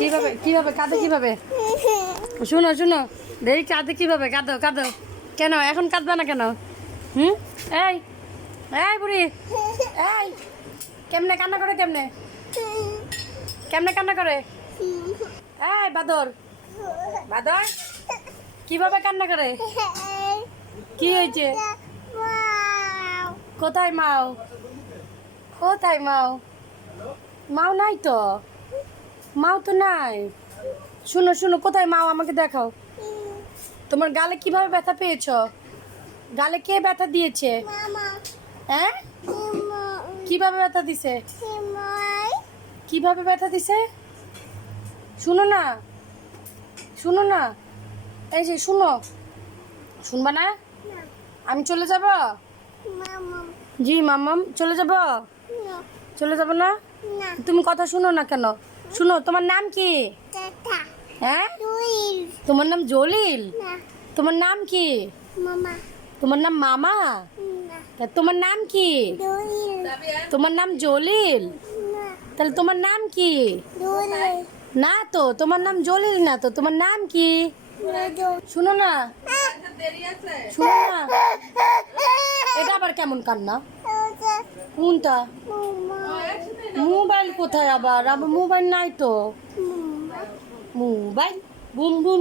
কিভাবে কিভাবে কাঁদো কিভাবে? শুনো শুনো, দেখি কাঁদে কিভাবে, কাঁদো কাঁদো। কেন এখন কাঁদবা না কেন? হুম, এই এই বুড়ি, এই কেমনে কান্না করে, কেমনে কেমনে কান্না করে? এই বাদর, বাদর কিভাবে কান্না করে? কি হয়েছে? কোথায় মাও? কোথায় মাও? মাও নাই তো, মাও তো নাই। শুনো শুনো, কোথায় মাও আমাকে দেখাও। তোমার গালে কিভাবে ব্যথা পেয়েছো? গালে কে ব্যথা দিয়েছে? হ্যাঁ, কিভাবে ব্যথা দিছে? কিভাবে ব্যথা দিছে? শুনো না, শুনো না, এই যে শুনো, শুনবা না? আমি চলে যাব? জি মামাম, চলে যাব? চলে যাব না? তুমি কথা শুনো না কেন? শুনো, তোমার নাম কি? হ্যাঁ, তোমার নাম জলিল? তোমার নাম কি? তোমার নাম মামা? তা তোমার নাম কি? তোমার নাম জলিল? তাহলে তোমার নাম কি? না তো, তোমার নাম জলিল না তো, তোমার নাম কি? শুনো না, শুনো না, এটা আবার কেমন কান্না? কোনটা? মোবাইল কোথায়? আবার আবার মোবাইল নাই তো। Mobile boom boom